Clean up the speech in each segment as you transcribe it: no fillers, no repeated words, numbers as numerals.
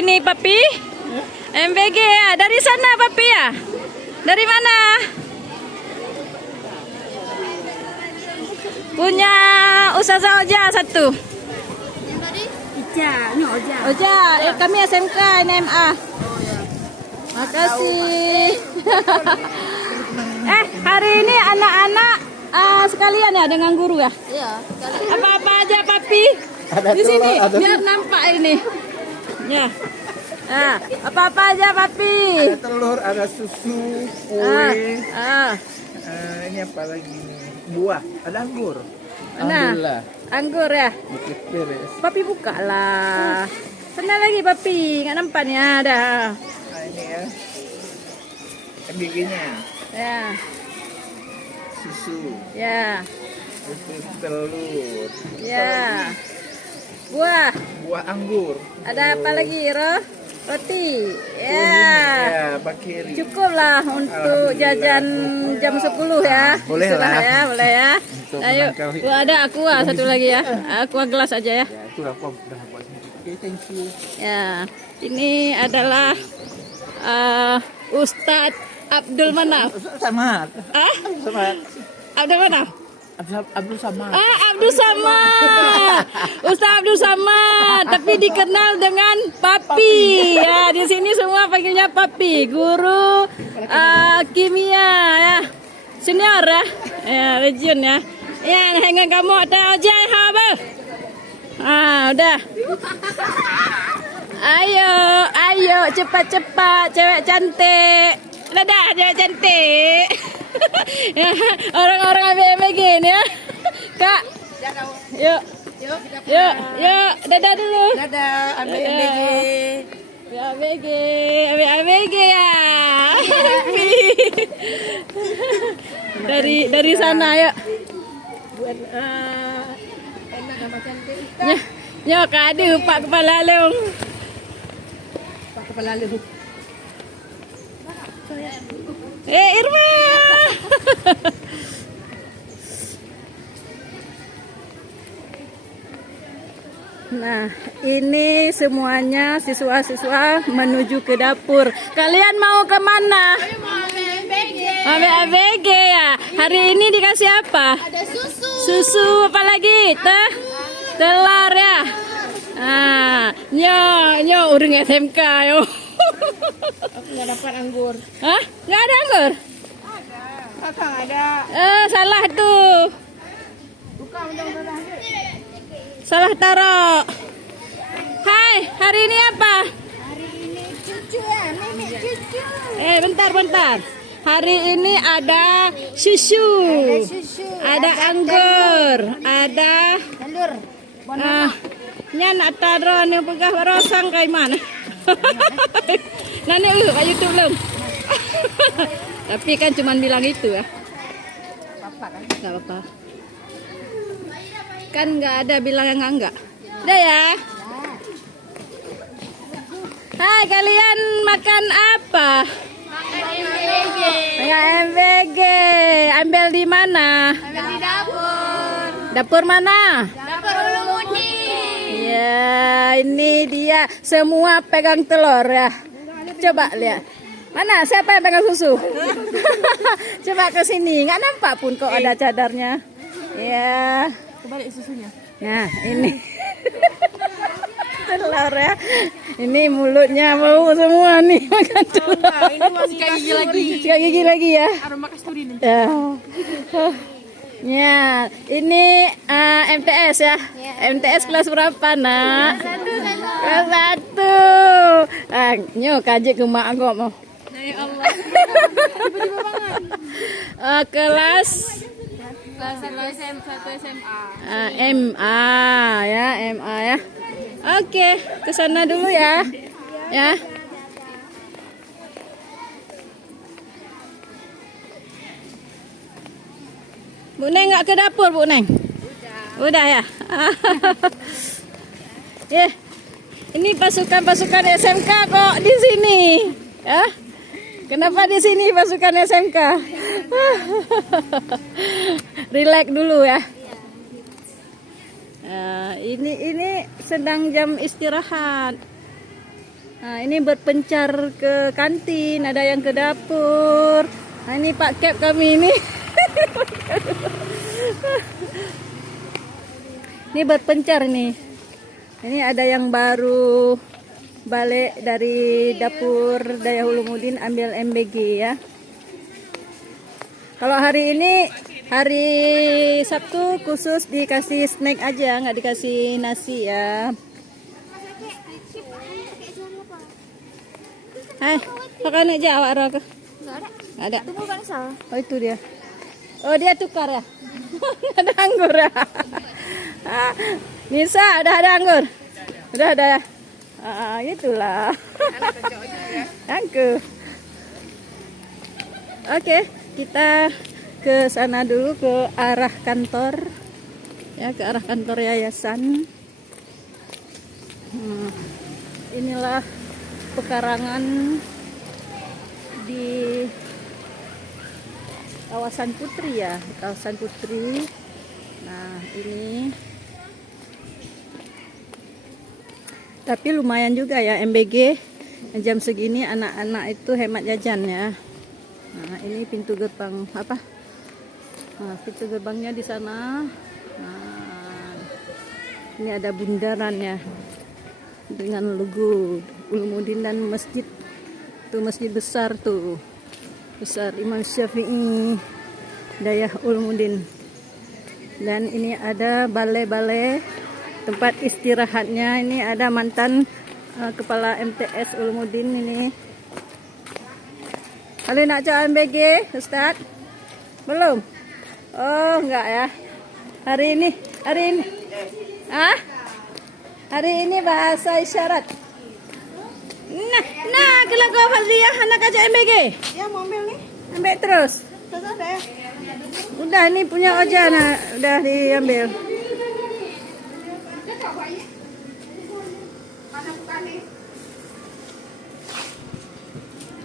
ini Papi? MBG ya, dari sana Papi ya? Dari mana? Punya Ustazah Oja satu. Oja, kami SMK NMA. Makasih. Hari ini anak-anak sekalian ya dengan guru ya? Iya. Apa-apa aja Papi? Di sini biar nampak ini. Ya. Apa-apa aja Papi? Ada telur, ada susu, kue. Ini apa lagi nih? Buah, ada anggur. Alhamdulillah. Anggur ya. Dikit beres. Papi buka lah. Sana lagi Papi, nggak nampak nih ada. Nah ini ya. MBG-nya. Ya. Susu. Ya. Susu telur. Ya. Buah. Buah anggur. Ada apa lagi, Ro? Roti. Ya. Ya, bakiri. Cukup lah untuk jajan jam 10 ya. Boleh Itulah lah. Ya, boleh ya. Untuk Ayo, menangkau- ada aqua satu lagi ya. Aqua gelas aja ya. Ya, itulah kok udah buat sendiri. Oke, thank you. Ya, ini adalah Ustadz Abdul Manaf. Sama. Sama. Abdul Manaf. Abdul sama. Abdul Samad. Ustaz Abdul Samad, tapi dikenal dengan Papi. Ya, di sini semua panggilnya Papi. Guru kimia ya. Senior ya. Ya, legend ya. Ya, dengan kamu ada aja apa? Udah. Ayo, cepat-cepat, cewek cantik. Dadah, cewek cantik. Ya, orang-orang ambil MBG ini ya. Kak. Yuk. Dadah dulu. Dadah, ambil MBG. Ya, ABG ya. dari sana ya. Buat Enak nama cantik. Nyok ada Pak Kepala Leung. Pak Kepala Lu. Irma. Nah, ini semuanya siswa-siswa menuju ke dapur. Kalian mau ke mana? Ambil ABG ya. Hari ini dikasih apa? Ada susu. Susu apa lagi? Telur ya. Nyo urung SMK yo. Aku nggak dapat anggur. Hah? Nggak ada anggur? Kakak ada. Salah tuh. Buka mudah-mudahan. Salah taruh. Hai, hari ini apa? Hari ini cucu ya, nenek cucu. Bentar. Hari ini ada susu. Susu. Ada anggur. Ada Telur. nak taruh ni pegah rosang kai mana? Nani kat YouTube belum? Tapi kan cuma bilang itu ya. Papa kan. Enggak apa-apa. Kan nggak ada bilang yang enggak. Udah ya. Hai, kalian makan apa? Makan MBG. Ambil di mana? Ambil di dapur. Dapur mana? Dapur Ulu Mudi. Ya, ini dia semua pegang telur ya. Coba lihat. Mana siapa yang pegang susu? Coba ke sini. Nggak nampak pun kok ada cadarnya. Ya. Kebalik susunya. Nah, ini telur ya. Ini mulutnya mau semua nih makan telur. Sikat gigi lagi. Sikat gigi lagi ya. Aroma kasturi nih. Ya. Ya, ini MTS ya. MTS kelas berapa, Nak? Kelas 1. Nyo kajik ke mak aku mau. Ya Allah. Tiba-tiba banget. Kelas Kelas 1 SMA. MA ya. Oke, ke sana dulu ya. Ya. Bu Neng nggak ke dapur, Bu Neng? Udah ya. Ini pasukan-pasukan SMK kok di sini. Ya? Kenapa di sini pasukan SMK? Relax dulu ya. Ini sedang jam istirahat. Nah, ini berpencar ke kantin, ada yang ke dapur. Nah, ini Pak Cap kami ini. Ini berpencar nih. Ini ada yang baru balik dari dapur Daya Ulumuddin ambil MBG ya. Kalau hari ini hari Sabtu khusus dikasih snack aja, nggak dikasih nasi ya. Hai, makan aja awak roh ke? Nggak ada. Itu bukan salah. Oh itu dia. Oh dia tukar ya. Ada anggur ya. Nisa udah ada anggur. Udah ada ya. Itulah. Anggur. Oke, kita ke sana dulu ke arah kantor. Ya, ke arah kantor yayasan. Inilah pekarangan di kawasan Putri ya, kawasan Putri. Nah, ini tapi lumayan juga ya MBG. Jam segini anak-anak itu hemat jajan ya. Nah, ini pintu gerbang apa? Nah, pintu gerbangnya di sana. Nah, ini ada bundaran ya dengan logo Ulumuddin dan masjid. Tuh masjid besar tuh. Besar Imam Syafi'i Daya Ulumuddin. Dan ini ada balai-balai tempat istirahatnya. Ini ada mantan kepala MTS Ulumuddin ini. Kalian nak coba MBG, Ustaz? Belum? Oh, enggak ya. Hari ini. Ah? Hari ini bahasa isyarat. Nah, kalau kau Fazliah anak aja MBG. Ya mau ambil nih. Ambil terus. Sudah ada ya. Udah ini punya Oja nah, udah diambil.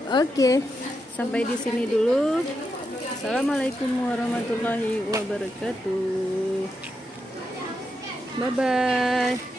Oke, sampai di sini dulu. Assalamualaikum warahmatullahi wabarakatuh. Bye bye.